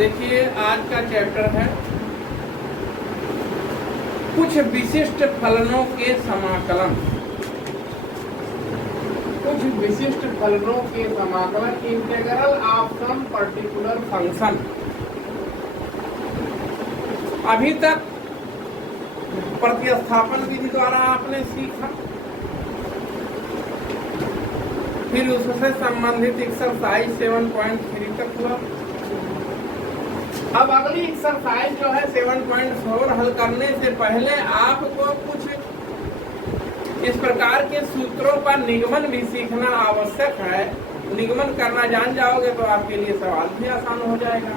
देखिए आज का चैप्टर है कुछ विशिष्ट फलनों के समाकलन। कुछ विशिष्ट फलनों के समाकलन, integral of some particular function. अभी तक प्रतिस्थापन विधि द्वारा आपने सीखा, फिर उससे संबंधित एक्सरसाइज 7.3 तक हुआ। अब अगली एक्सरसाइज जो है 7.4 हल करने से पहले आपको कुछ इस प्रकार के सूत्रों का निगमन भी सीखना आवश्यक है। निगमन करना जान जाओगे तो आपके लिए सवाल भी आसान हो जाएगा।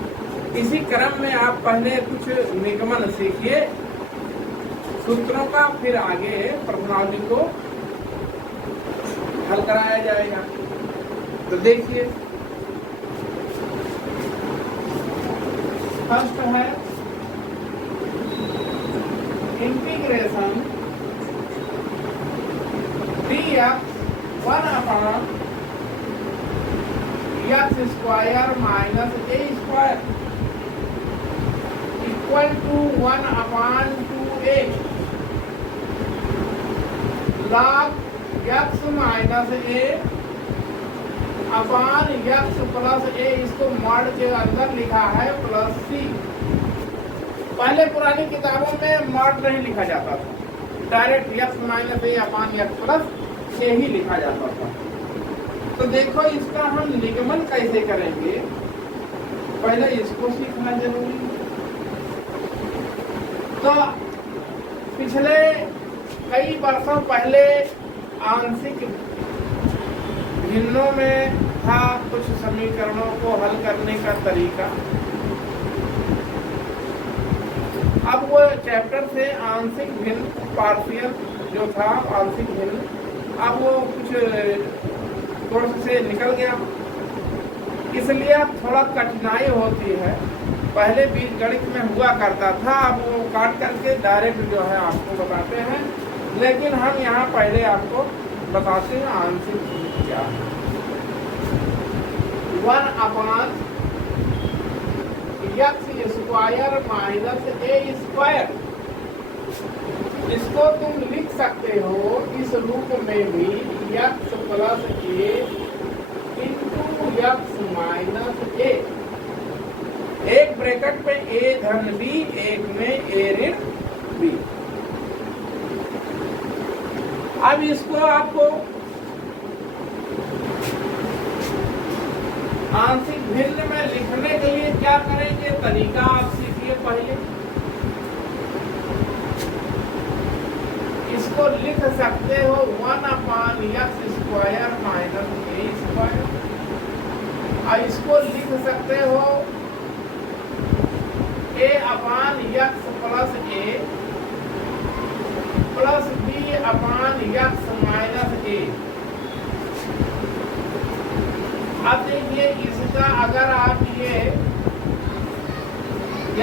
इसी क्रम में आप पहले कुछ निगमन सीखिए सूत्रों का, फिर आगे प्रश्नावली को हल कराया जाएगा। तो देखिए, फर्स्ट है integration dx 1/x² - a² equal to 1/2a log x minus a upon x plus a। इसको मॉड के अंदर लिखा है प्लस c। पहले पुरानी किताबों में मॉड नहीं लिखा जाता था, direct x minus a upon x plus a ही लिखा जाता था। तो देखो इसका हम निगमन कैसे करेंगे, पहले इसको सीखना जरूरी है। तो पिछले कई वर्षों पहले आंशिक भिन्नों में था कुछ समीकरणों को हल करने का तरीका। अब वो चैप्टर से आंशिक भिन्न पार्शियल जो था आंशिक भिन्न, अब वो कुछ कोर्स से निकल गया, इसलिए अब थोड़ा कठिनाई होती है। पहले बीजगणित में हुआ करता था, अब वो काट करके डायरेक्ट जो है आपको बताते हैं, लेकिन हम यहाँ पहले आपको बताते हैं आंशिक भिन्न क्या है। 1/x² minus a²। इसको तुम लिख सकते हो इस रूप में भी x plus a into x minus a। एक ब्रैकेट पे a धन b, एक में a ऋण b। अब इसको आपको आंशिक भिन्न में लिखने के लिए क्या करेंगे, तरीका आप सीखिए। पहले इसको लिख सकते हो 1/x² माइनस a², और इसको लिख सकते हो a/x plus a plus b/x minus a। अब देखिए इसका अगर आप ये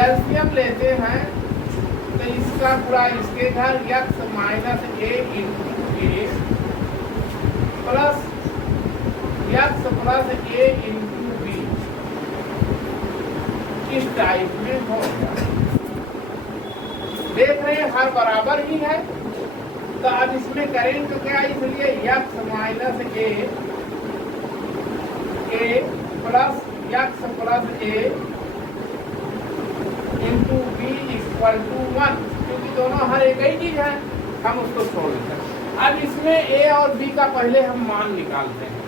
एलसीएम लेते हैं तो इसका पूरा इसके घर x minus a into a plus x plus a into b इस टाइप में होगा। देख रहे हैं हर बराबर ही है, तो अब इसमें करेंगे तो क्या, इसलिए x minus a plus x plus a into b equal to 1, क्योंकि दोनों हर एक ही चीज है, हम उसको छोड़ देते हैं। अब इसमें a और b का पहले हम मान निकालते हैं।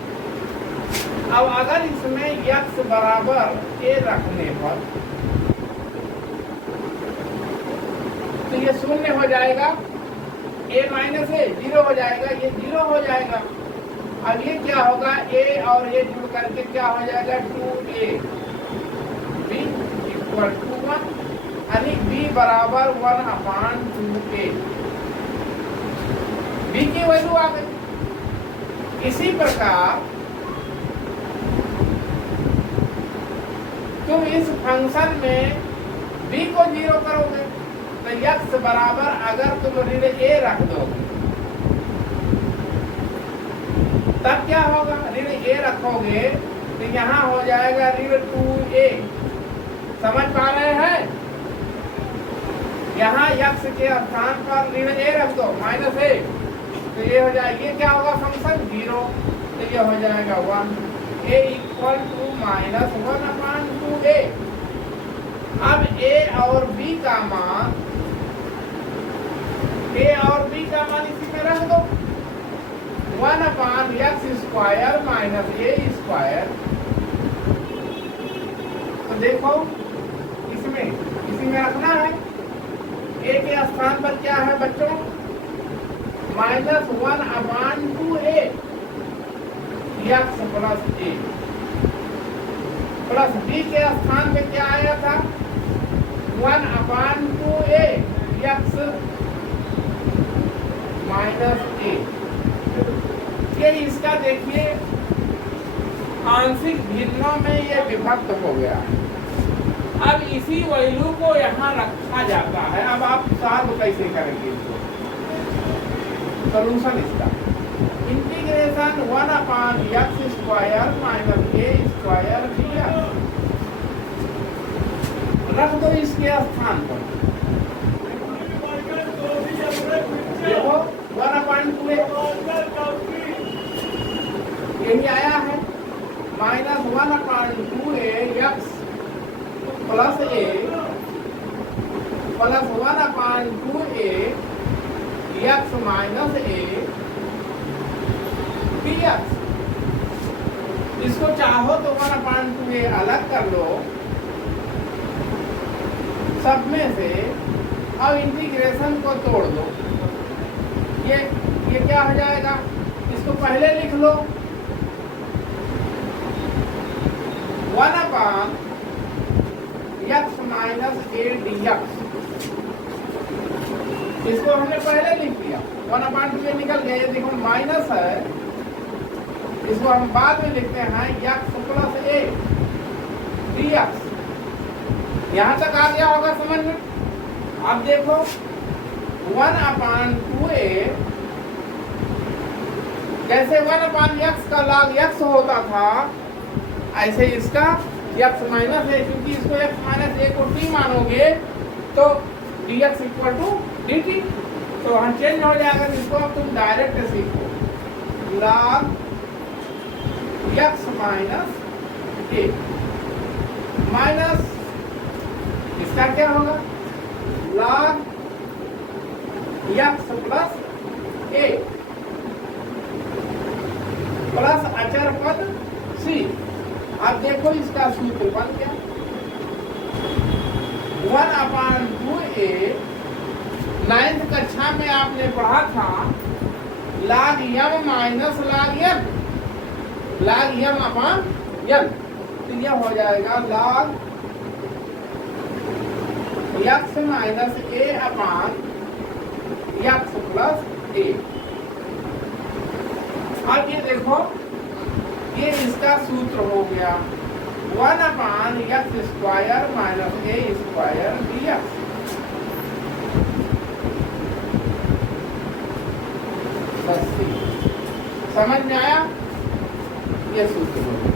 अब अगर इसमें x बराबर a रखने पर तो ये शून्य हो जाएगा, a माइनस a 0 हो जाएगा, ये 0 हो जाएगा। अब ये क्या होगा, a और a जुड़ करके क्या हो जाएगा 2a b इक्वल टू 1, यानी b बराबर 1/2a। b की वैल्यू आ गई। इसी प्रकार तुम इस फंक्शन में b को 0 करोगे तो x बराबर अगर तुम ऋण a रख दोगे तब क्या होगा, ऋण a रखोगे तो यहाँ हो जाएगा ऋण 2a समझ पा रहे हैं? यहाँ x के स्थान पर ऋण a रख दो -a, तो ये हो जाएगा, ये क्या होगा फंक्शन 0, तो ये हो जाएगा 1, a इक्वल टू -1/2a। अब a और b का मान इसी में रख दो, 1/x² -a²। तो देखो इसी में रखना है। a के स्थान पर क्या है बच्चों? -1/2a x plus a, plus b के स्थान पे क्या आया था? 1/2a x minus a। ये इसका देखिए आंशिक भिन्नों में ये विभक्त हो गया है। अब इसी वैल्यू को यहाँ रखा जाता है। अब आप सॉल्व कैसे करेंगे इसको? सॉल्यूशन इसका इंटीग्रेशन 1/x² -a² dx रख दो इसके स्थान पर। देखो 1/2a यही आया है, -1/2a x plus a plus 1/2a x minus a dx। इसको चाहो तो 1/2a अलग कर लो सब में से, अब इंटीग्रेशन को तोड़ दो। ये क्या हो जाएगा? इसको पहले लिख लो 1/x माइनस a dx। इसको हमने पहले लिख दिया, 1/2a निकल गया। ये देखो माइनस है, इसको हम बाद में लिखते हैं x प्लस a dx। यहाँ तक आ गया होगा समझ में? अब देखो 1/2a जैसे 1/x का log x होता था, ऐसे इसका x माइनस a, क्योंकि इसको x माइनस a को t मानोगे तो dx इक्वल टू dt, तो वहाँ चेंज हो जाएगा। इसको अब तुम डायरेक्ट सीखो, log x minus a minus इसका क्या होगा? log x plus a plus अचर पद c। अब देखो इसका सूत्र बन गया 1/2a। 9th कक्षा में आपने पढ़ा था log m minus log n, log m/n। तो यह हो जाएगा log x minus a x plus a। अब ये देखो, ये इसका सूत्र हो गया 1/x² माइनस a² dx। समझ में आया? ये सूत्र हो गया।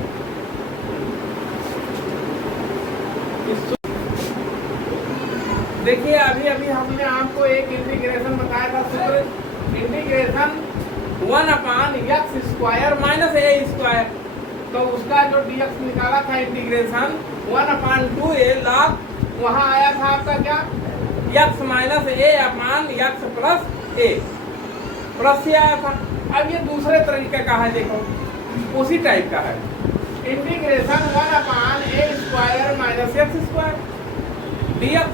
देखिए अभी हमने आपको एक इंटीग्रेशन बताया था, सूत्र इंटीग्रेशन 1/x² माइनस a², तो उसका जो dx निकाला था इंटीग्रेशन 1/2a log, वहाँ आया था आपका क्या? x minus a/x plus a, plus से आया था। अब ये दूसरे तरीके का है, देखो उसी टाइप का है, integration 1/a² minus x² dx।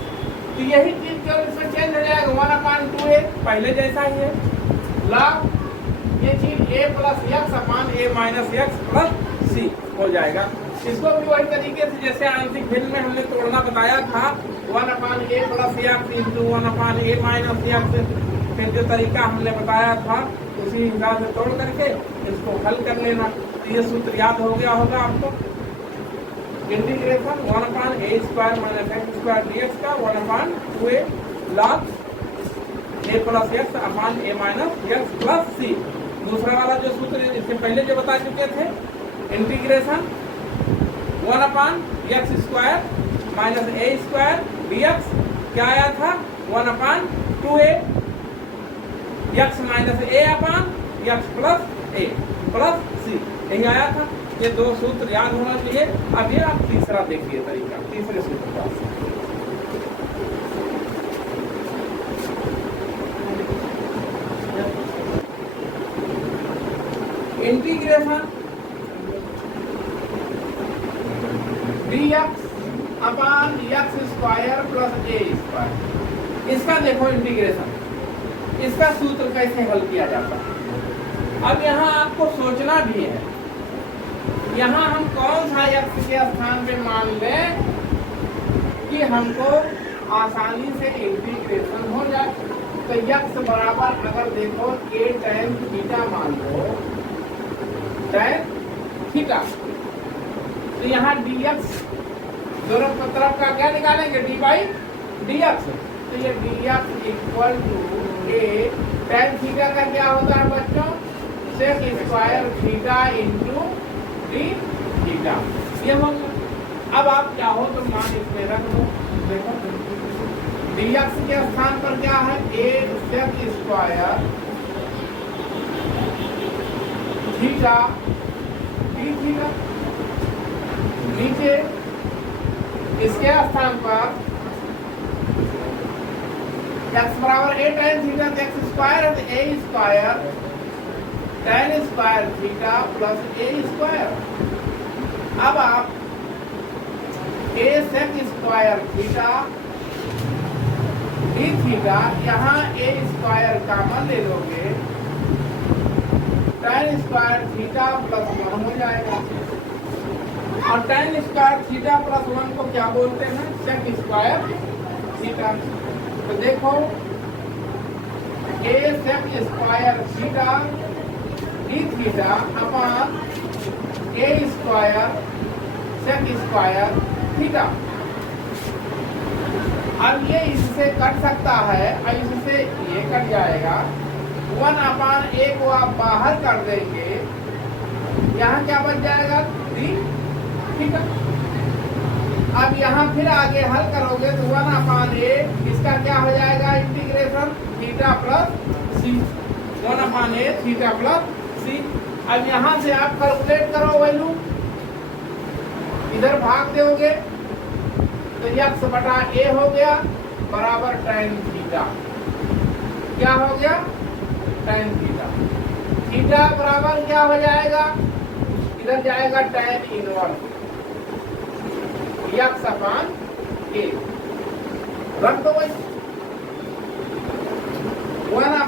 तो यही चीज केवल इसमें चेंज हो जाएगा, 1/2a पहले जैसा ही है, log ये चीज a plus x/a minus x plus c हो जाएगा। इसको भी वही तरीके से जैसे आंशिक भिन्न में हमने तोड़ना बताया था, 1/a plus x into 1/a minus x, फिर जो तरीका हमने बताया था उसी हिसाब से तोड़ करके इसको हल कर लेना। तो ये सूत्र याद हो गया होगा आपको, integration 1/a² minus x² dx का 1/2a log a plus x/a minus x plus c। दूसरा वाला जो सूत्र इससे पहले जो बता चुके थे, इंटीग्रेशन 1/x² माइनस ए स्क्वायर dx क्या आया था 1/2a x माइनस ए अपान x प्लस ए प्लस सी, यही आया था। ये दो सूत्र याद होना चाहिए। अब ये आप तीसरा देखिए तरीका, तीसरे सूत्र का integration dx upon x square plus a square. इसका देखो इंटीग्रेशन, इसका सूत्र कैसे हल किया जाता है। अब यहाँ आपको सोचना भी है, यहाँ हम कौन सा x के स्थान पे मान लें कि हमको आसानी से इंटीग्रेशन हो जाए। तो x बराबर अगर देखो a tan थीटा मान लो, tan थीटा, तो यहाँ dx दोनों तरफ का क्या निकालेंगे dy dx, तो ये dx equal to a tan theta का क्या होता है बच्चों, sec square theta into D theta, ये हो गया। अब आप चाहो तो मान इसमें रख दो, देखो dx के स्थान पर क्या है a sec square theta d theta, नीचे इसके स्थान पर x बराबर a tan theta, x square है तो a square tan square theta plus a square. अब आप a sec square theta d theta, यहाँ a स्क्वायर कॉमन ले लोगे, tan स्क्वायर थीटा प्लस 1 हो जाएगा। और tan स्क्वायर थीटा प्लस 1 को क्या बोलते हैं, सेक स्क्वायर थीटा। तो देखो a sec square theta d theta upon a square sec square theta. अब ये इससे कट सकता है और इससे ये कट जाएगा, 1/a को आप बाहर कर देंगे, यहाँ क्या बच जाएगा डी थीटा। अब यहाँ फिर आगे हल करोगे तो 1/a इसका क्या हो जाएगा इंटीग्रेशन थीटा प्लस सी, 1/a थीटा प्लस सी। अब यहाँ से आप कैलकुलेट करो वैल्यू, इधर भाग दोगे तो x बटा a हो गया बराबर tan थीटा, क्या हो गया tan थीटा। थीटा बराबर क्या हो जाएगा, इधर जाएगा tan inverse x upon a, रख दो भाई 1/a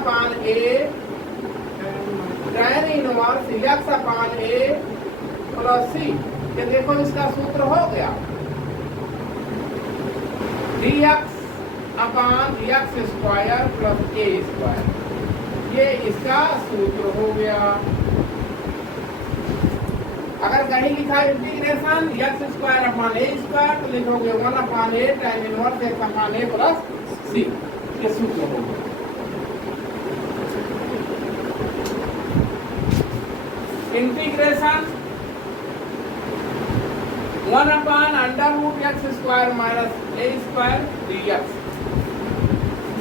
tan inverse x upon a plus c। ये देखो इसका सूत्र हो गया dx upon x square plus a square, ये इसका सूत्र हो गया। अगर कहीं लिखा integration x square upon a square तो लिखोगे 1/a tan inverse x upon a plus c, ये सूत्र हो गया। Integration 1/√x square minus a square dx,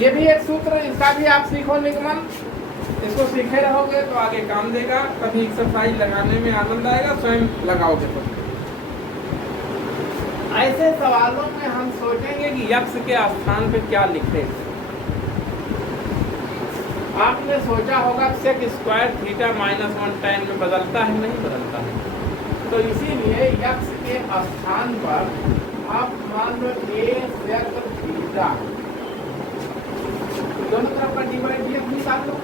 ये भी एक सूत्र, इसका भी आप सीखो निगमन। इसको सीखे रहोगे तो आगे काम देगा, कभी एक्सरसाइज लगाने में आनंद आएगा, स्वयं लगाओगे तो। ऐसे सवालों में हम सोचेंगे कि x के स्थान पे क्या लिखे। आपने सोचा होगा सेक स्क्वायर थीटा -1 tan में बदलता है, नहीं बदलता है, तो इसीलिए x के स्थान पर आप मान लो a सेक थीटा, दोनों तरफ का डिवाइड dx निकाल लो,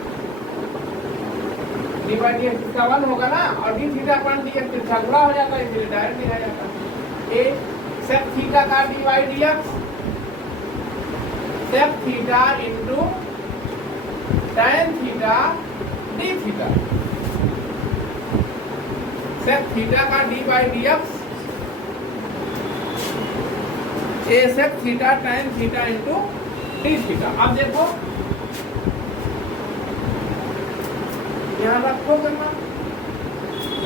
डिवाइड dx इसका 1 होगा ना, और d थीटा अपन dx से झगड़ा हो जाता है, इसलिए डायरेक्ट लिखा जाता है a सेक थीटा का divide dx, sec theta into tan theta d theta, sec theta का d by dx a sec theta tan theta into d theta. अब देखो यहाँ रखो करना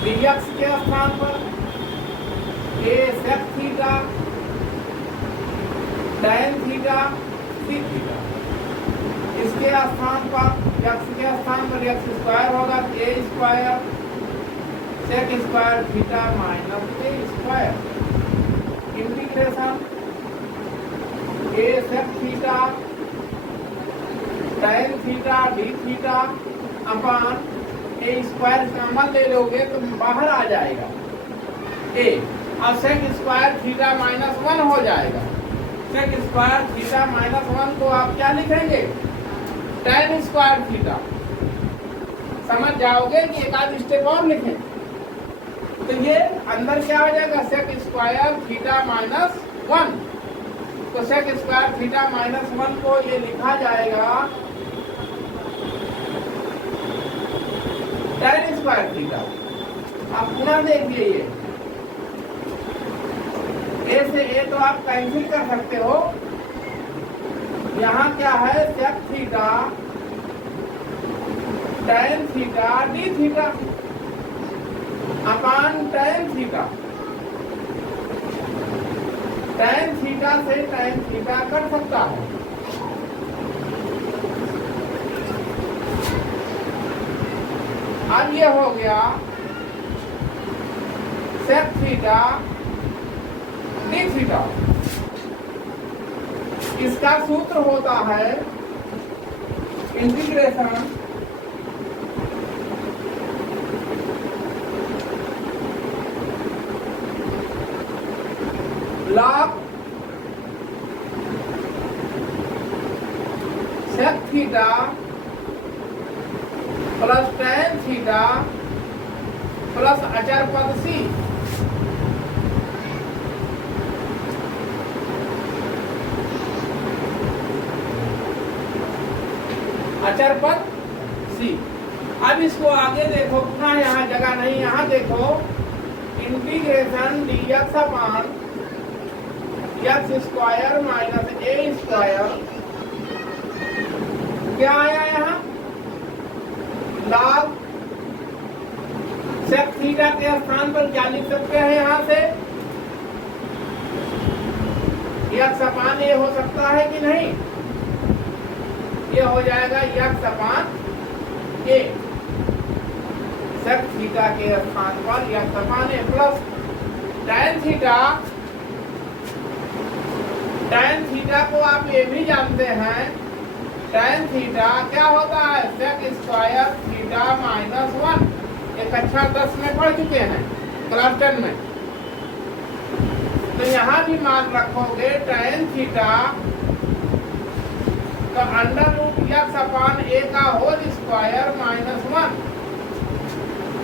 dx के स्थान पर a sec theta tan theta c theta. इसके स्थान पर x के स्थान पर x स्क्वायर होगा a square sec square theta minus a square integration a sec theta tan theta d theta upon a square common ले लोगे तो बाहर आ जाएगा a और सेक स्क्वायर थीटा माइनस 1 हो जाएगा। सेक स्क्वायर थीटा माइनस 1 को आप क्या लिखेंगे? tan square theta. समझ जाओगे कि एक आध स्टेप और लिखें तो ये अंदर क्या हो जाएगा? Sec square theta minus 1। तो सेक स्क्वायर थीटा माइनस 1 को ये लिखा जाएगा tan स्क्वायर थीटा। आप पुनः देखिए ये a से a तो आप कैंसिल कर सकते हो। यहाँ क्या है? Sec theta tan theta d theta upon tan theta. tan theta से tan थीटा कट सकता है। अब ये हो गया सेक थीटा d थीटा। इसका सूत्र होता है integration log sec theta plus tan theta plus अचर पद c। अचर पद c। अब इसको आगे देखो, पुनः यहाँ जगह नहीं, यहाँ देखो integration dx upon x square minus a square क्या आया? यहाँ लॉग सेक थीटा के स्थान पर क्या लिख सकते हैं? यहाँ से x अपान a हो सकता है कि नहीं? ये हो जाएगा x upon a। Sec theta के स्थान पर x upon a plus tan theta. tan theta को आप ये भी जानते हैं, tan थीटा क्या होता है? Sec square theta minus 1। ये कक्षा 10 में पढ़ चुके हैं, क्लास 10 में। तो यहाँ भी मान रखोगे tan थीटा तो under root x upon a का होल स्क्वायर माइनस 1।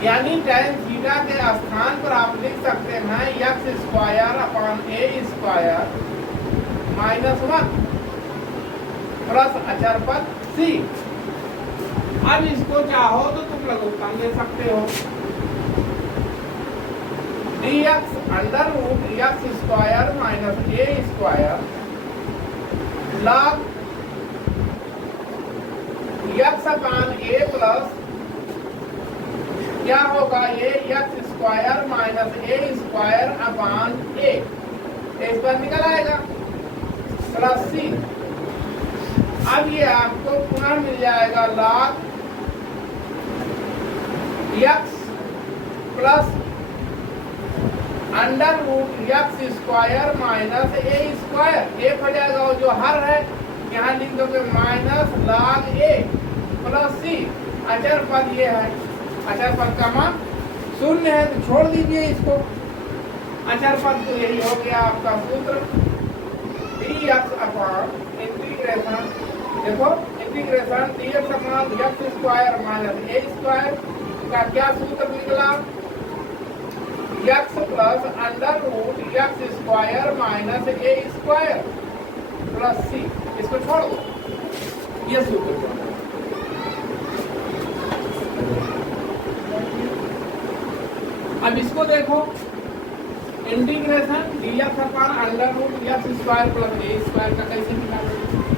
यानी tan थीटा के स्थान पर आप लिख सकते हैं x square upon a square minus 1 plus अचर पद c। अब इसको चाहो तो तुम लघुत्तम ले सकते हो। dx under root x square minus a square log x upon a plus क्या होगा? ये x square minus a square upon a। इस पर निकल आएगा प्लस c। अब ये आपको पुनः मिल जाएगा log x plus under root x square minus a square. एक हो जाएगा वो जो हर है, यहाँ लिख दोगे minus log a plus c। अचर पद ये है, अचर पद का मान 0 है तो छोड़ दीजिए इसको। अचर पद तो यही हो गया आपका सूत्र dx अपान इंटीग्रेशन। देखो integration dx upon x square minus a square का क्या सूत्र निकला? x plus under root x square minus a square plus c। इसको छोड़ दो, ये सूत्र। अब इसको देखो integration dx upon under root x square plus a square का कैसे निकालेंगे?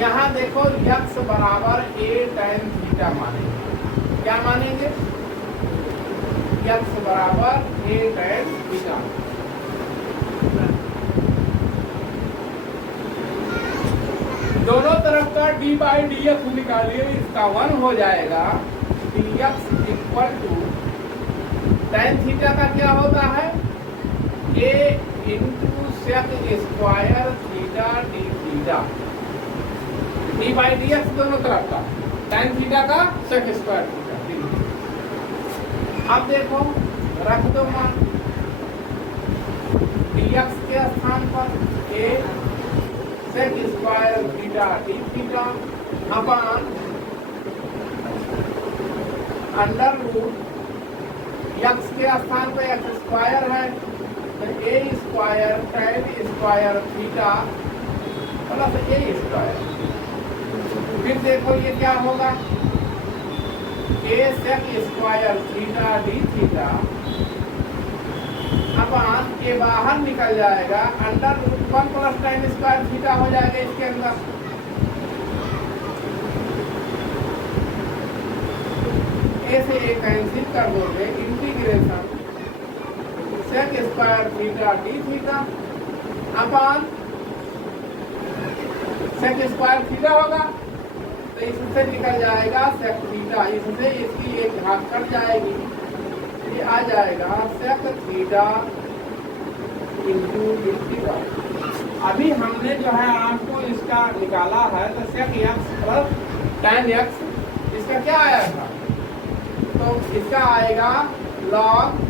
यहाँ देखो x बराबर a tan थीटा मानेंगे। क्या मानेंगे? x बराबर a tan थीटा। दोनों तरफ का डी बाई डी एक्स निकालिए, इसका 1 हो जाएगा। D x equal to tan theta का क्या होता है, a into sec square theta d theta, d by d x दोनों तरफ का, tan थीटा का सेक स्क्वायर थीटा डी। अब देखो रख दो मान डी एक्स के स्थान पर a sec square theta d theta upon under root x के स्थान पर एक्स स्क्वायर है तो a square tan square theta plus a square. फिर देखो ये क्या होगा, a sec square theta d theta upon ये बाहर निकल जाएगा, under root 1 plus tan square theta हो जाएगा इसके अंदर। ए से ए कैंसिल कर दोगे, इंटीग्रेशन sec square theta d theta upon sec square theta होगा तो इससे निकल जाएगा सेक थीटा, इससे इसकी एक घात कट जाएगी, ये आ जाएगा सेक थीटा इंटू थीटा। अभी हमने जो है आपको इसका निकाला है तो sec x plus tan x, इसका क्या आया था, तो इसका आएगा लॉग,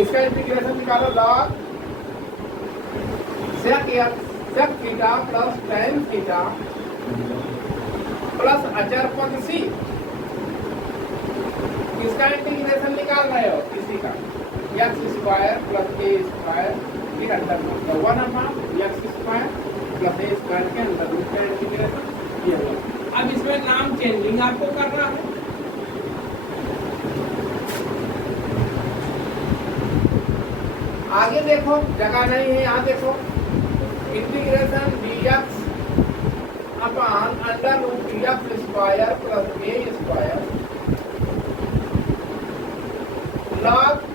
इसका इंटीग्रेशन निकालो log sec x sec theta plus tan theta plus अचर पद सी, इसका इंटीग्रेशन निकाल रहे हो इसी का, x square plus a square फिर under root 1 upon x square plus a square के अंडर रूट का इंटीग्रेशन ये होगा। अब इसमें नाम चेंजिंग आपको करना है, आगे देखो जगह नहीं है, यहाँ देखो integration dx upon under root x square plus a square log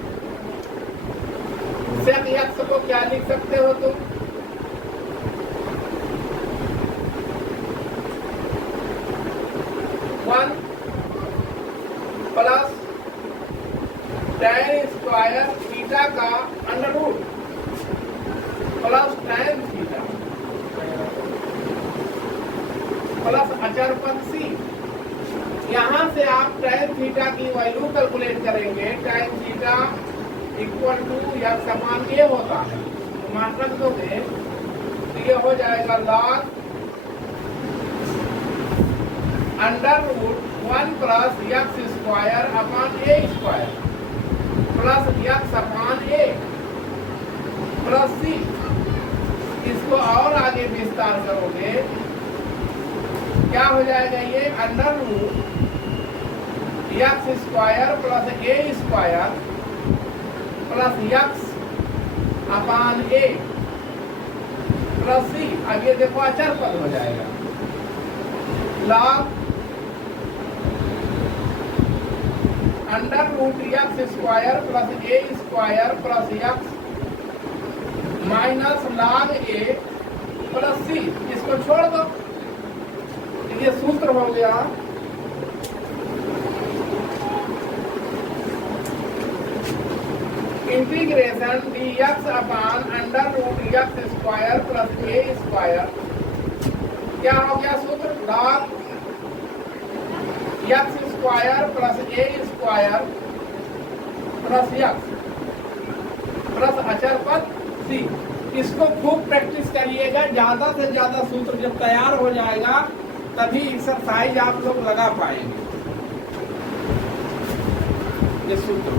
sec x को क्या लिख सकते हो तुम, one plus tan square theta का under root plus tan theta plus अचर पद सी। यहाँ से आप tan थीटा की वैल्यू कैलकुलेट करेंगे, tan थीटा इक्वल टू या समान ये होता है, मान रख दोगे तो ये हो जाएगा log under root 1 plus x square upon a square plus x upon a plus c. इसको और आगे विस्तार करोगे क्या हो जाएगा, ये under root x square plus a square plus x upon a plus c. अब ये देखो अचर पद हो जाएगा, log under root x square plus a square plus x minus log a plus c. इसको छोड़ दो, ये सूत्र हो गया integration dx upon under root x square plus a square, क्या हो गया सूत्र, log x square plus a square plus x plus अचर पद सी। इसको खूब प्रैक्टिस करिएगा, ज्यादा से ज्यादा सूत्र जब तैयार हो जाएगा तभी एक्सरसाइज आप लोग लगा पाएंगे। ये सूत्र